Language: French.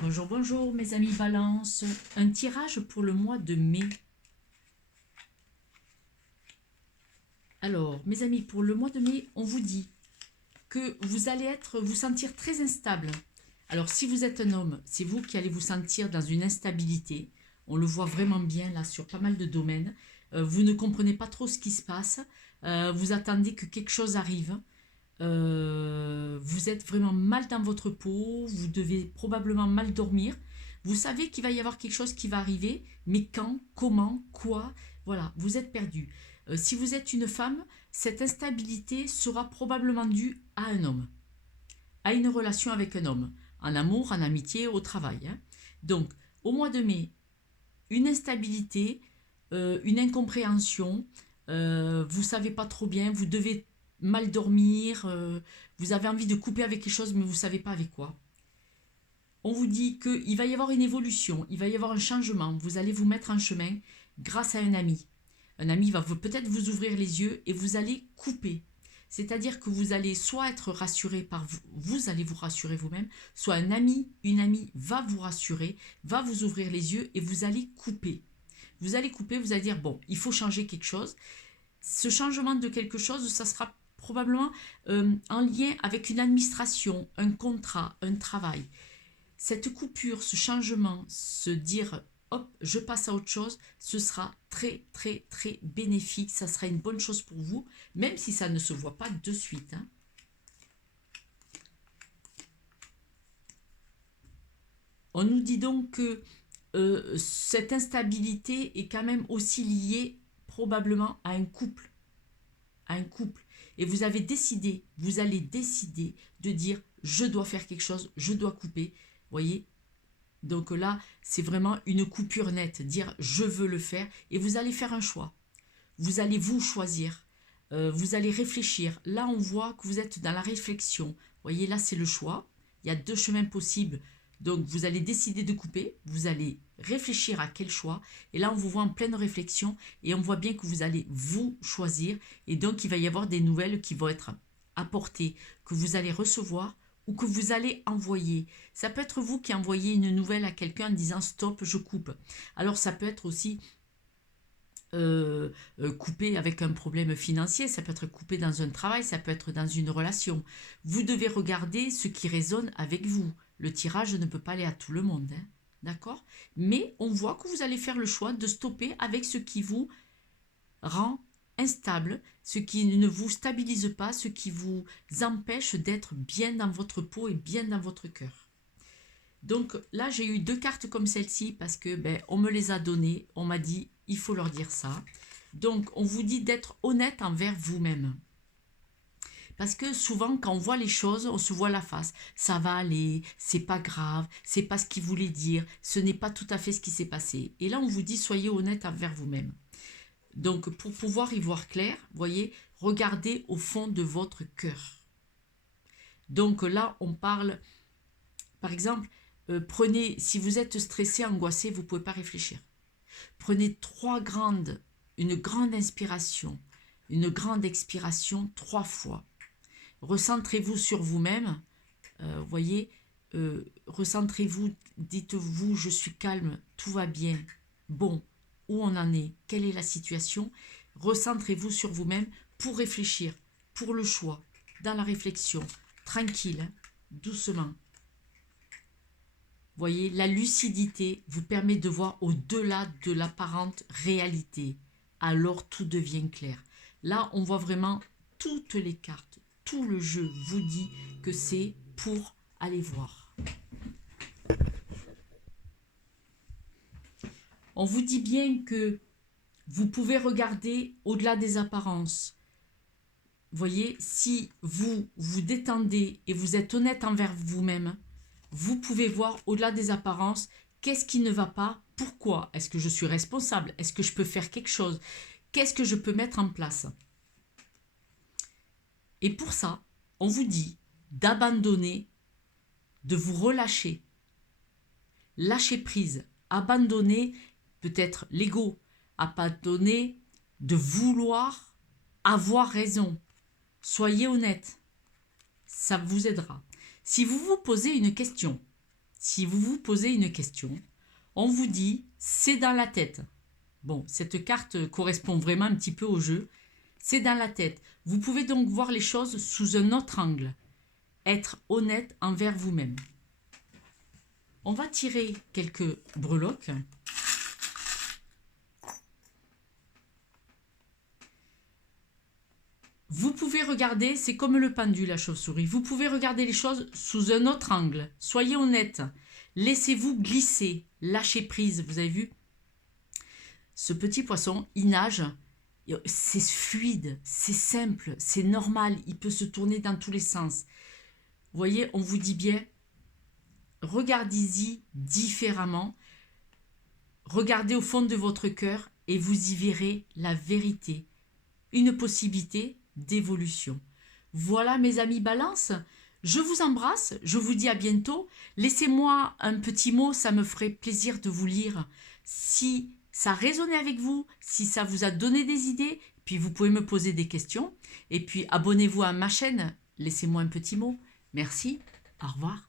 Bonjour, bonjour mes amis Balance. Un tirage pour le mois de mai. Alors, mes amis, pour le mois de mai, on vous dit que vous allez vous sentir très instable. Alors, si vous êtes un homme, c'est vous qui allez vous sentir dans une instabilité. On le voit vraiment bien là sur pas mal de domaines. Vous ne comprenez pas trop ce qui se passe. Vous attendez que quelque chose arrive. Vous êtes vraiment mal dans votre peau, vous devez probablement mal dormir. Vous savez qu'il va y avoir quelque chose qui va arriver, mais quand, comment, quoi, voilà, vous êtes perdu. Si vous êtes une femme, cette instabilité sera probablement due à un homme, à une relation avec un homme, en amour, en amitié, au travail, hein. Donc, au mois de mai, une instabilité, une incompréhension, vous savez pas trop bien, vous devez mal dormir, vous avez envie de couper avec quelque chose, mais vous savez pas avec quoi. On vous dit qu'il va y avoir une évolution, il va y avoir un changement, vous allez vous mettre en chemin grâce à un ami. Un ami va peut-être vous ouvrir les yeux et vous allez couper. C'est-à-dire que vous allez soit être rassuré par vous, vous allez vous rassurer vous-même, soit un ami, une amie va vous rassurer, va vous ouvrir les yeux et vous allez couper. Vous allez couper, vous allez dire, bon, il faut changer quelque chose. Ce changement de quelque chose, ça sera probablement en lien avec une administration, un contrat, un travail. Cette coupure, ce changement, se dire hop, je passe à autre chose, ce sera très très très bénéfique, ça sera une bonne chose pour vous, même si ça ne se voit pas de suite, hein. On nous dit donc que cette instabilité est quand même aussi liée probablement à un couple, à un couple. Et vous avez décidé, vous allez décider de dire je dois faire quelque chose, je dois couper. Voyez, donc là, c'est vraiment une coupure nette, dire je veux le faire et vous allez faire un choix. Vous allez vous choisir, vous allez réfléchir. Là, on voit que vous êtes dans la réflexion. Voyez, là, c'est le choix. Il y a deux chemins possibles. Donc, vous allez décider de couper, vous allez réfléchir à quel choix. Et là, on vous voit en pleine réflexion et on voit bien que vous allez vous choisir. Et donc, il va y avoir des nouvelles qui vont être apportées, que vous allez recevoir ou que vous allez envoyer. Ça peut être vous qui envoyez une nouvelle à quelqu'un en disant stop, je coupe. Alors, ça peut être aussi coupé avec un problème financier, ça peut être coupé dans un travail, ça peut être dans une relation. Vous devez regarder ce qui résonne avec vous. Le tirage ne peut pas aller à tout le monde, hein, d'accord? Mais on voit que vous allez faire le choix de stopper avec ce qui vous rend instable, ce qui ne vous stabilise pas, ce qui vous empêche d'être bien dans votre peau et bien dans votre cœur. Donc là, j'ai eu deux cartes comme celle-ci parce que on me les a données, on m'a dit il faut leur dire ça. Donc on vous dit d'être honnête envers vous-même. Parce que souvent, quand on voit les choses, on se voit la face. Ça va aller, c'est pas grave, c'est pas ce qu'il voulait dire, ce n'est pas tout à fait ce qui s'est passé. Et là, on vous dit soyez honnête envers vous-même. Donc pour pouvoir y voir clair, voyez, regardez au fond de votre cœur. Donc là, on parle, par exemple, prenez, si vous êtes stressé, angoissé, vous ne pouvez pas réfléchir. Prenez une grande inspiration, une grande expiration 3 fois. Recentrez-vous sur vous-même, voyez, recentrez-vous, dites-vous, je suis calme, tout va bien, bon, où on en est, quelle est la situation. Recentrez-vous sur vous-même pour réfléchir, pour le choix, dans la réflexion, tranquille, hein, doucement. Voyez, la lucidité vous permet de voir au-delà de l'apparente réalité. Alors tout devient clair. Là, on voit vraiment toutes les cartes. Tout le jeu vous dit que c'est pour aller voir. On vous dit bien que vous pouvez regarder au-delà des apparences. Voyez, si vous vous détendez et vous êtes honnête envers vous-même, vous pouvez voir au-delà des apparences, qu'est-ce qui ne va pas, pourquoi, est-ce que je suis responsable, est-ce que je peux faire quelque chose, qu'est-ce que je peux mettre en place. Et pour ça, on vous dit d'abandonner, de vous relâcher, lâcher prise, abandonner peut-être l'ego, abandonner de vouloir avoir raison. Soyez honnête, ça vous aidera. Si vous vous posez une question, si vous vous posez une question, on vous dit « c'est dans la tête ». Bon, cette carte correspond vraiment un petit peu au jeu. C'est dans la tête. Vous pouvez donc voir les choses sous un autre angle. Être honnête envers vous-même. On va tirer quelques breloques. Vous pouvez regarder, c'est comme le pendule, la chauve-souris. Vous pouvez regarder les choses sous un autre angle. Soyez honnête. Laissez-vous glisser. Lâchez prise. Vous avez vu? Ce petit poisson, il nage. C'est fluide, c'est simple, c'est normal. Il peut se tourner dans tous les sens. Vous voyez, on vous dit bien, regardez-y différemment. Regardez au fond de votre cœur et vous y verrez la vérité. Une possibilité d'évolution. Voilà mes amis Balance, je vous embrasse, je vous dis à bientôt. Laissez-moi un petit mot, ça me ferait plaisir de vous lire. Si ça a résonné avec vous, si ça vous a donné des idées, puis vous pouvez me poser des questions. Et puis abonnez-vous à ma chaîne, laissez-moi un petit mot. Merci, au revoir.